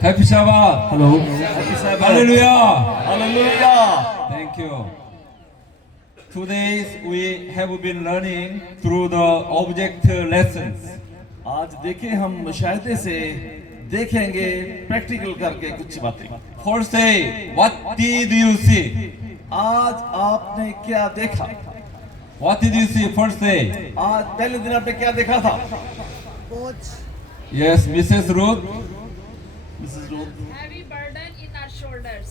Happy Shabbat. Hello. Happy Sabbath. Hallelujah. Hallelujah. Thank you. Today we have been learning through the object lessons. आज देखें हम मुशाहिदे से देखेंगे practical करके कुछ बातें। First day, what did you see? आज आपने क्या देखा? What did you see first day? आज पहले दिन आपने क्या देखा था? Yes, Mrs. Ruth. Mrs Ruth, heavy burden in our shoulders.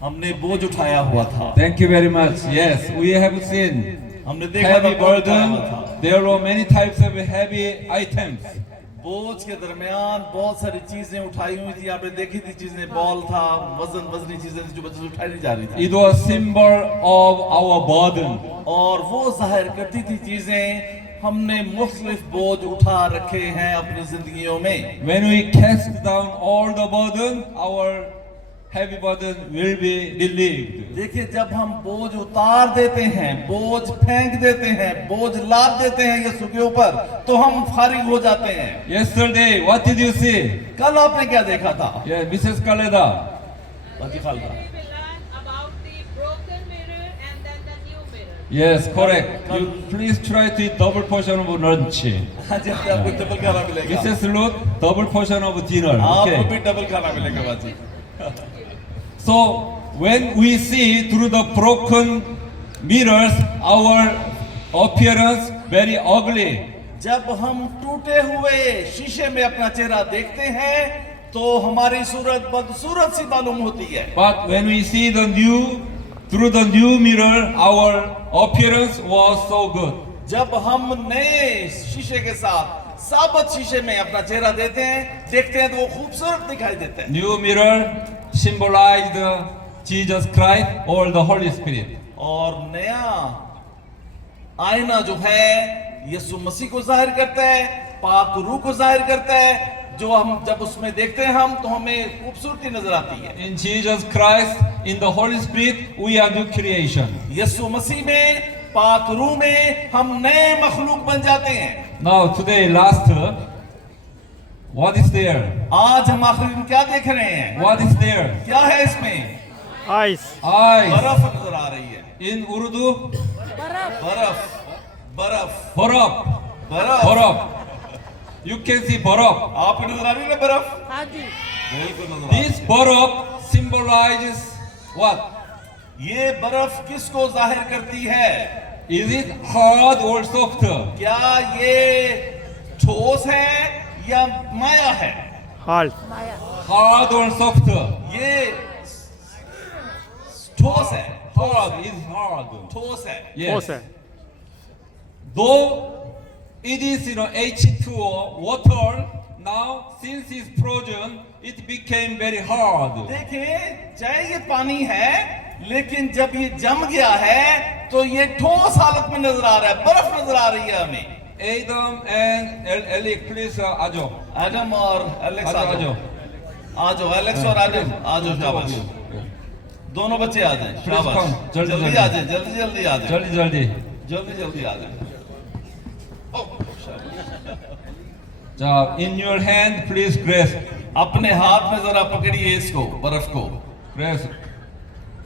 हमने बोझ उठाया हुआ था। Thank you very much. Yes, we have seen हमने देखा heavy था बोझ उठाया burden. हुआ था। There were many types of heavy items. बोझ के दरमियान बहुत सारी चीजें उठाई हुई थी। आपने देखी थी चीजें, बॉल था, वजनी चीजें थी जो बच्चे उठाई नहीं जा रही थी। It was symbol of our burden. और वो जाहिर करती थी चीजें हमने मुख्तलिफ बोझ उठा रखे हैं अपनी जिंदगियों में। When we cast down all the burden, our heavy burden will be relieved. देखिए, जब हम बोझ उतार देते हैं, बोझ फेंक देते हैं, बोझ लाद देते हैं यीशु के ऊपर, तो हम फारिग हो जाते हैं। Yesterday, what did you see? कल आपने क्या देखा था? Yeah, Mrs. Kaleda. वजीफा का। We will learn about the broken mirror and then the new mirror. Yes, correct. You please try to eat double portion of lunch. आज आपको double खाना मिलेगा। Mrs. Ruth, double portion of dinner. आपको Okay. भी double खाना मिलेगा बाजी। So when we see through the broken mirrors, our appearance very ugly. जब हम टूटे हुए शीशे में अपना चेहरा देखते हैं, तो हमारी सूरत बदसूरत सी मालूम होती है। But when we see the new, through the new mirror, our appearance was so good. जब हम नए शीशे के साथ साबत शीशे में अपना चेहरा देखते हैं तो वो खूबसूरत दिखाई देता है। New mirror symbolized Jesus Christ or the Holy Spirit. और नया आईना जो है यीशु मसीह को जाहिर करता है, पाक रूह को जाहिर करता है, जो हम जब उसमें देखते हैं हम तो हमें खूबसूरती नजर आती है। In Jesus Christ, in the Holy Spirit, we are new creation. यीशु मसीह में, पाक रूह में हम नए मखलूक बन जाते हैं। Now today, last, what is there? आज हम आखिरी में क्या देख रहे हैं? What is there? क्या है इसमें? Eyes. Eyes. बर्फ नजर आ रही है। In Urdu, बर्फ, बर्फ, barab. बर्फ। Barab. You can see barab. आपको नजर आ रही है ना बर्फ? बिल्कुल नजर आ रही This barab symbolizes what? है। ये बर्फ किसको जाहिर करती है? Is it hard or soft? क्या ये ठोस है या माया है? Hard. Hard or soft? ये ठोस है। Hard is hard. ठोस है। Yes. Pose. Though it is H2O water, now since it's frozen, it became very hard. देखिए, चाहे ये पानी है, लेकिन जब ये जम गया है तो ये ठोस हालत में नजर आ रहा है, बर्फ नजर आ रही है हमें। Adam and Alec, please ajo. Adam और एलेक्स आ आजो, जाओ। आ जाओ, एलेक्स और एडम आ जाओ, शाबाश। दोनों बच्चे आ जाएं, शाबाश। come, जल्दी, जल्दी जल्दी। आ जाएं, जल्दी जल्दी आ जाएं, Jaldi jaldi. जल्दी जल्दी आ जाएं। Ja, in your hand, please grasp. अपने हाथ में जरा पकड़िए इसको, बर्फ को। Grasp.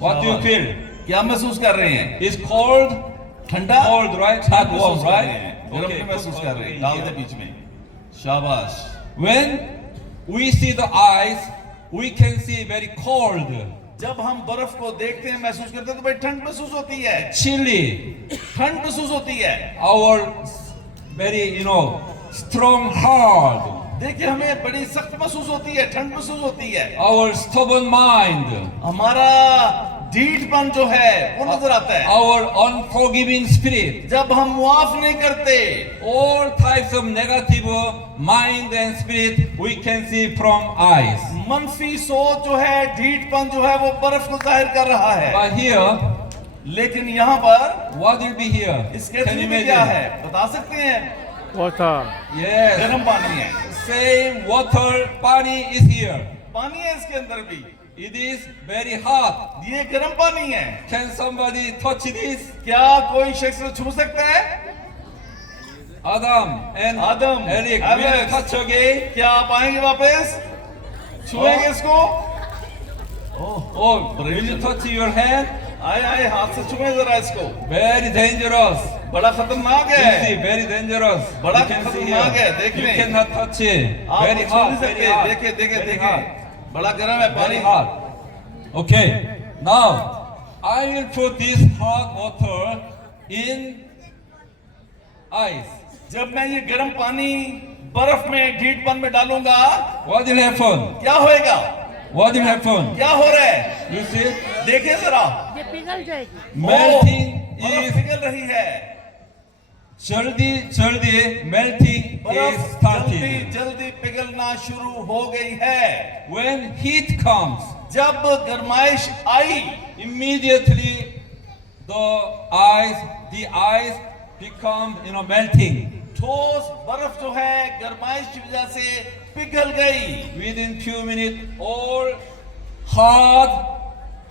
What do you feel? क्या महसूस कर रहे हैं? It's cold. ठंडा? Cold, right? ठंड Not warm, महसूस कर रहे right? हैं। गरम Okay, भी महसूस good. कर रहे हैं। डाल दे बीच में। शाबाश। When we see the eyes, we can see very cold, जब हम बर्फ को देखते हैं, महसूस करते हैं तो भाई ठंड महसूस होती है, chilly. ठंड महसूस होती है। Our very, strong heart. देखिए, हमें बड़ी सख्त महसूस होती है, ठंड महसूस होती है। Our stubborn mind. हमारा ढीठपन जो है वो नजर आता है। Our unforgiving spirit. जब हम मुआफ नहीं करते, All types of negative mind and spirit we can see from eyes. मनफी सोच जो है, ढीठपन जो है वो बर्फ को जाहिर कर रहा है। But here, लेकिन यहाँ पर what will be here? इसके Can you में क्या imagine? है बता सकते हैं? Water. Yes. गर्म पानी है। Same water, pani is here. पानी है इसके अंदर भी। It is very hot. ये गर्म पानी है। Can somebody touch this? क्या कोई शख्स छू सकता है? Adam and Adam, Eric, Alex. will you touch again? क्या आप आएंगे वापस? छुएंगे इसको? Oh, will you touch your hand? आए आए हाथ से छुए जरा इसको। Very dangerous. बड़ा खतरनाक You see, है। very dangerous. बड़ा You can see खतरनाक here. है, देख You लें। cannot touch it. आप Very छू नहीं hot, सकते। very hot. देखे देखे Very देखे। hot. बड़ा गर्म है Very पानी। hot. Okay. Now, I will put this hot water in ice. जब मैं ये गर्म पानी बर्फ में ढीठपन में डालूंगा, What will happen? क्या होएगा? What will happen? क्या हो रहा है? You see? देखें जरा। ये पिघल जाएगी। Melting बर्फ is पिघल रही है। जल्दी melting is बर्फ जल्दी starting. जल्दी पिघलना शुरू हो गई है। When heat comes, जब गरमाइश आई, immediately the ice become melting. ठोस बर्फ जो है गरमाइश की वजह से पिघल गई। Within few minutes, all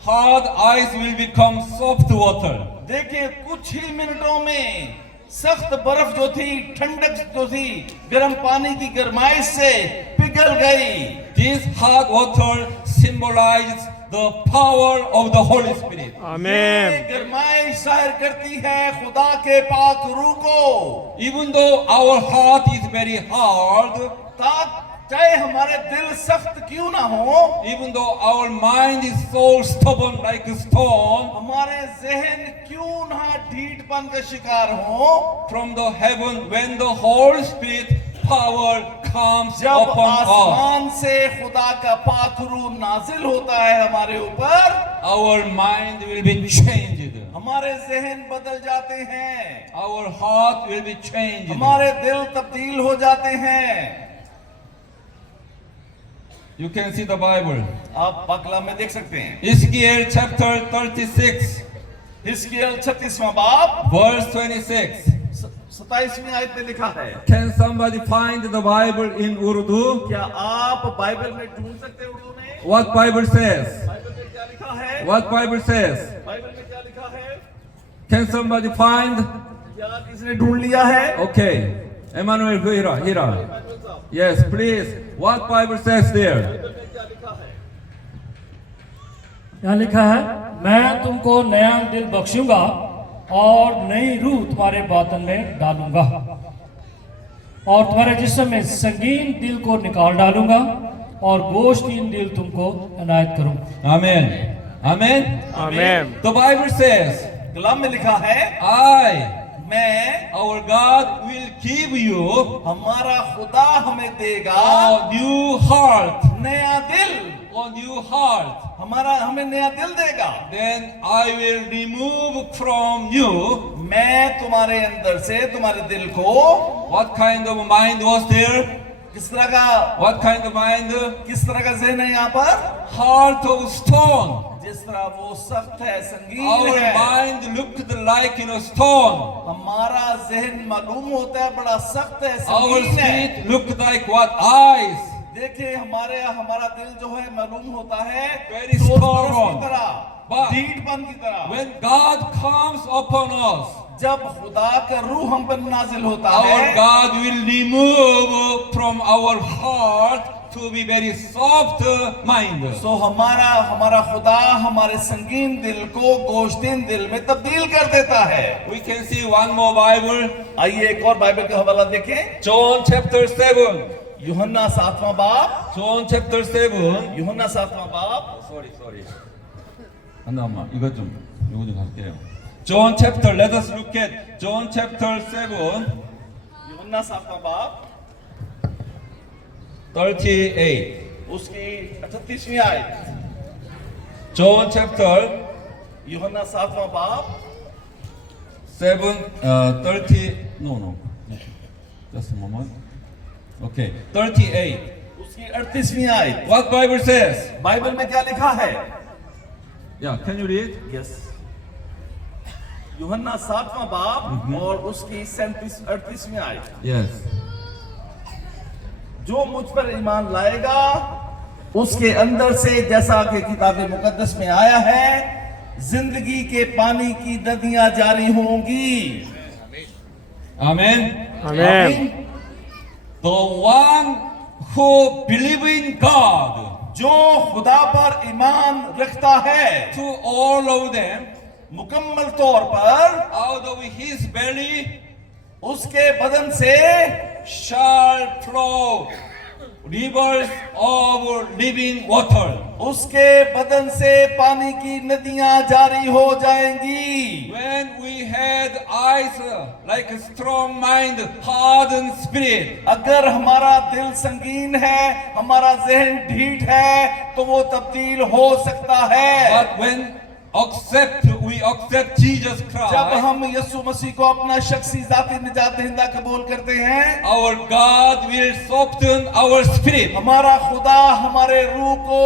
hard ice will become soft water. देखिए कुछ ही मिनटों में सख्त बर्फ जो थी, ठंडक जो थी, गर्म पानी की गरमाइश से पिघल गई। This hot water symbolizes the power of the Holy Spirit. ये Amen. गरमाइश जाहिर करती है खुदा के पाक रूह को। Even though our heart is very hard, चाहे हमारे दिल सख्त क्यों ना हो, even though our mind is so stubborn like a stone, हमारे जहन क्यों ना ढीठपन का शिकार हो, from the heaven, when the Holy Spirit power comes जब upon us, आसमान से खुदा का पाक रूह नाजिल होता है हमारे ऊपर, our mind will be changed. हमारे जहन बदल जाते हैं, Our heart will be changed. हमारे दिल तब्दील हो जाते हैं। You can see the Bible. आप पाकलाम में देख सकते हैं। Ezekiel chapter 36, हिजकिय्याह 36वां बाब verse 26. 27वीं आयत में लिखा है। Can somebody find the Bible in Urdu? क्या आप बाइबल में ढूंढ सकते हैं उर्दू में? What Bible says? बाइबल में क्या लिखा है? What Bible says? बाइबल में क्या लिखा है? Can somebody find? क्या किसने ढूंढ लिया है? Okay. Emmanuel, here. Yes, please. What Bible says there? Bible में क्या लिखा है? यहाँ लिखा है, मैं तुमको नया दिल बख्शूंगा और नई रूह तुम्हारे बातन में डालूंगा और तुम्हारे जिस्म में संगीन दिल को निकाल डालूंगा और गोश्तीन दिल तुमको अनायत करूंगा। Amen. Amen. Amen. The Bible says, कलाम में लिखा है, मैं our God will give you हमारा खुदा हमें देगा a new heart. नया दिल, A new heart. हमारा हमें नया दिल देगा। Then I will remove from you. मैं तुम्हारे अंदर से तुम्हारे दिल को What kind of mind was there? किस तरह का What kind of mind? किस तरह का जहन है यहाँ पर? Heart of stone. जिस तरह वो सख्त है, संगीन Our है। mind looked like stone. हमारा जहन मालूम होता है बड़ा सख्त है, Our संगीन है। spirit looked like what? Eyes. देखिए हमारा दिल जो है मालूम होता है Very ठोस बर्फ stubborn. की तरह, But ढीठपन की तरह। when God comes upon us, जब खुदा का रूह हम पर नाजिल होता our है, God will remove from our heart to be very soft mind. तो हमारा खुदा हमारे संगीन दिल को गोश्तीन दिल में तब्दील कर देता है। We can see one more Bible. आइए एक और बाइबल का हवाला देखें। John chapter 7. यूहन्ना 7वां बाब, John chapter 7. यूहन्ना 7वां बाब, Sorry. 엄마, 이거 좀 갈게요. John chapter, let us look at John chapter 7, यूहन्ना 7वां बाब 38. उसकी 38वीं आयत। John chapter यूहन्ना 7वां बाब 7, 30, no. Just a moment. Okay, 38. उसकी 38वीं आयत। What Bible says? बाइबल में क्या लिखा है? Yeah, can you read? Yes, यूहन्ना 7वां बाब और उसकी 38वीं आयत। Yes. जो मुझ पर ईमान लाएगा उसके अंदर से, जैसा कि किताब मुकद्दस में आया है, जिंदगी के पानी की नदियां जारी होंगी। Amen. Amen. The one who believes in God, जो खुदा पर ईमान रखता है, to all of them, मुकम्मल तौर पर out of his belly उसके बदन से shall flow rivers of living water. उसके बदन से पानी की नदियां जारी हो जाएंगी। When we had eyes like a strong mind, hardened spirit, अगर हमारा दिल संगीन है, हमारा जहन ढीठ है, तो वो तब्दील हो सकता है। but when we accept Jesus जब Christ, हम यीशु मसीह को अपना शख्सी जाती निजात दहिंदा कबूल करते हैं, our God will soften our spirit. हमारा खुदा हमारे रूह को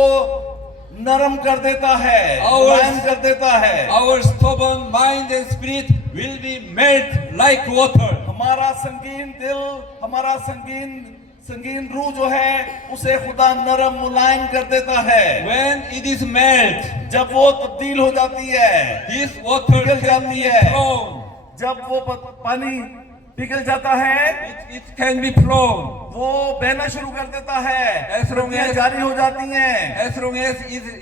नरम कर देता है, मुलायम कर देता है। Our stubborn mind and spirit will be melt like water. हमारा संगीन दिल, हमारा संगीन रूह जो है, उसे खुदा नरम मुलायम कर देता है। When it is melt, जब वो तब्दील हो जाती है, this water पिघल can जाती be है। flown. जब वो पानी पिघल जाता है, It can be flown. वो बहना शुरू कर देता है, As long नदियां as- जारी हो जाती हैं। As long as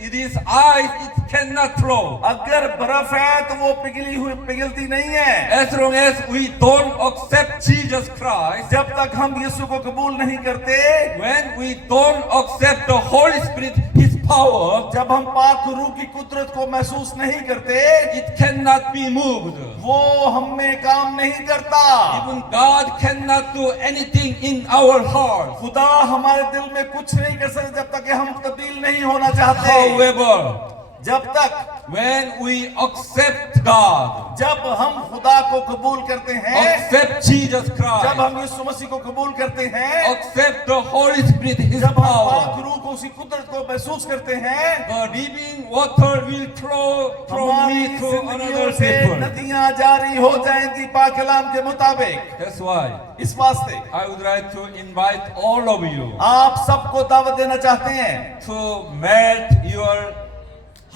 it is ice, it cannot flow. अगर बर्फ है तो वो पिघलती नहीं है। As long as we don't accept Jesus Christ, जब तक हम यीशु को कबूल नहीं करते, when we don't accept the Holy Spirit, His power, जब हम पाक रूह की कुदरत को महसूस नहीं करते, it cannot be moved. वो हम में काम नहीं करता। Even God cannot do anything in our heart. खुदा हमारे दिल में कुछ नहीं कर सकते जब तक कि हम तब्दील नहीं होना चाहते। However, जब तक when we accept God, जब हम खुदा को कबूल करते हैं, accept Jesus जब Christ, हम यीशु मसीह को कबूल करते हैं, accept the Holy Spirit, His जब हम power, पाक रूह को उसी कुदरत को महसूस करते हैं, the living water will flow from हमारी me to जिंदगियों another से people. नदियां जारी हो जाएंगी पाक कलाम के मुताबिक। That's why इस वास्ते I would like to invite all of you आप सबको दावत देना चाहते हैं, to melt your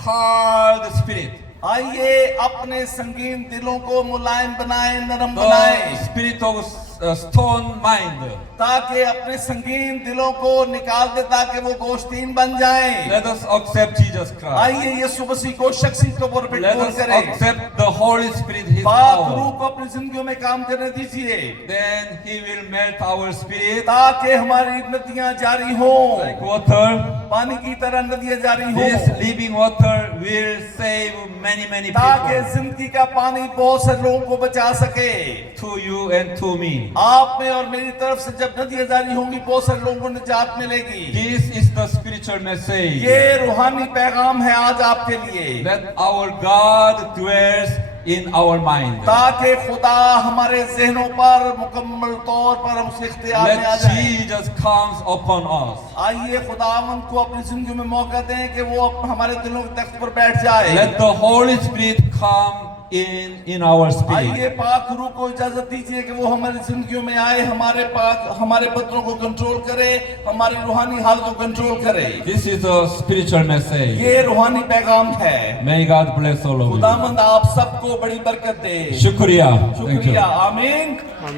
hard spirit, आइए अपने संगीन दिलों को मुलायम बनाएं, नरम बनाएं, the spirit of stone mind. ताकि अपने संगीन दिलों को निकाल दे, ताकि वो गोश्तीन बन जाएं। Let us accept Jesus Christ. आइए यीशु मसीह को शख्सी तौर पर Let कबूल us करें। accept the Holy Spirit, His पाक रूह power. को अपनी जिंदगियों में काम करने दीजिए, Then He will melt our spirit ताकि हमारी नदियां जारी हों, like water. पानी की तरह नदियां जारी This हों, living water will save many ताकि people. जिंदगी का पानी बहुत से लोगों को बचा सके। To you and to me. आप में और मेरी तरफ से जब नदियां जारी होंगी, बहुत सारे लोगों को निजात मिलेगी। This is the spiritual message. ये रूहानी पैगाम है आज आपके लिए, That our God dwells in our mind. ताकि खुदा हमारे जहनों पर मुकम्मल तौर पर हम उसके इख्तियार में आ Let जाए। Jesus comes upon us. आइए खुदावंद को अपनी जिंदगी में मौका दें कि वो हमारे दिलों के तख्त पर बैठ जाए। Let the Holy Spirit come in our spirit. आइए पाक रूह को इजाजत दीजिए कि वो हमारी जिंदगियों में आए, हमारे पत्रों को कंट्रोल करे, हमारी रूहानी हालत को कंट्रोल करे। This is a spiritual message. ये रूहानी पैगाम है। May God bless all of you. खुदावंद आप सबको बड़ी बरकत दे। शुक्रिया. Thank you. शुक्रिया, आमीन।